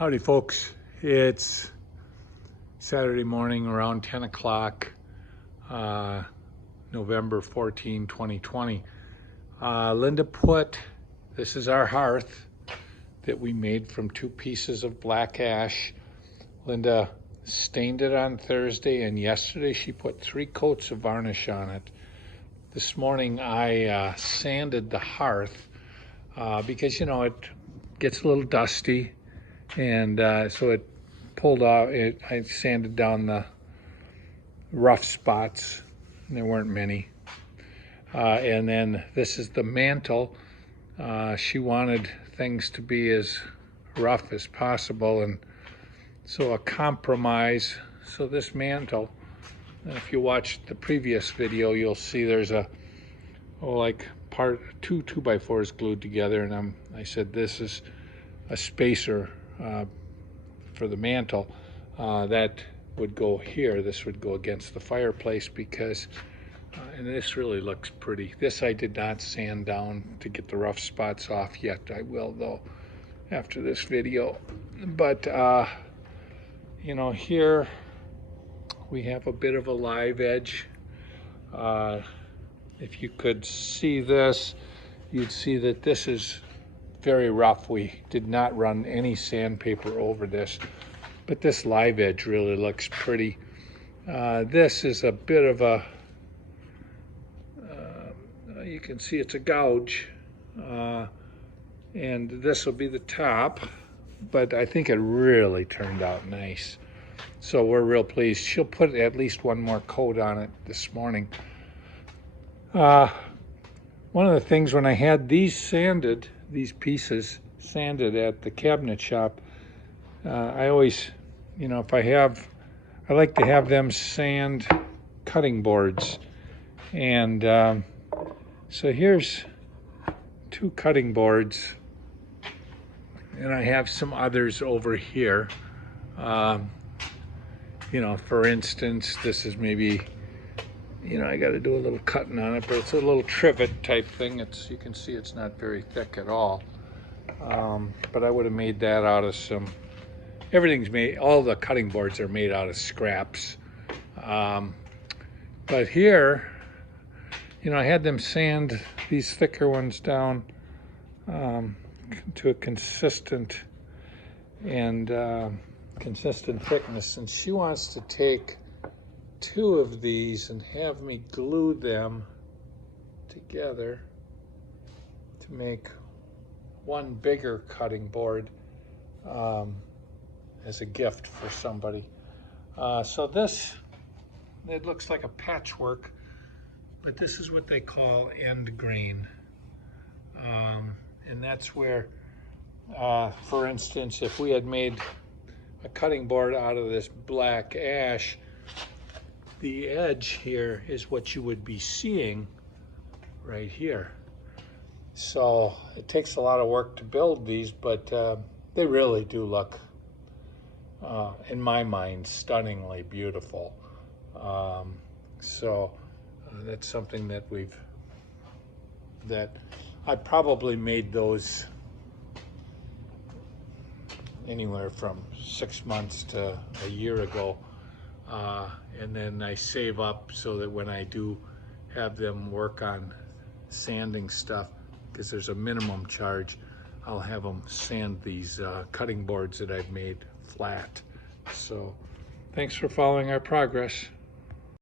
Howdy folks, it's Saturday morning around 10 o'clock, November 14, 2020. Linda this is our hearth that we made from 2 pieces of black ash. Linda stained it on Thursday, and yesterday she put 3 coats of varnish on it. This morning I sanded the hearth because it gets a little dusty. And so it pulled off, I sanded down the rough spots, and there weren't many. And then this is the mantle. She wanted things to be as rough as possible, and so a compromise. So this mantle, if you watched the previous video, you'll see there's two 2x4s glued together, and I said this is a spacer for the mantle that would go here. This would go against the fireplace because and this really looks pretty. This I did not sand down to get the rough spots off yet. I will though after this video. But here we have a bit of a live edge. If you could see this, you'd see that this is very rough. We did not run any sandpaper over this, but this live edge really looks pretty. This is a bit of a, you can see it's a gouge, and this will be the top, but I think it really turned out nice. So we're real pleased. She'll put at least one more coat on it this morning. One of the things when I had these pieces sanded at the cabinet shop, I always, I like to have them sand cutting boards. And so here's 2 cutting boards, and I have some others over here. For instance, this is maybe, I got to do a little cutting on it, but it's a little trivet type thing. You can see it's not very thick at all. But I would have made that out of everything's made, all the cutting boards are made out of scraps. But here, I had them sand these thicker ones down to a consistent thickness. And she wants to take 2 of these and have me glue them together to make one bigger cutting board as a gift for somebody. So it looks like a patchwork, but this is what they call end grain. And that's where, for instance, if we had made a cutting board out of this black ash, the edge here is what you would be seeing right here. So it takes a lot of work to build these, but they really do look, in my mind, stunningly beautiful. So that's something that I probably made those anywhere from 6 months to a year ago. And then I save up so that when I do have them work on sanding stuff, because there's a minimum charge, I'll have them sand these cutting boards that I've made flat. So thanks for following our progress.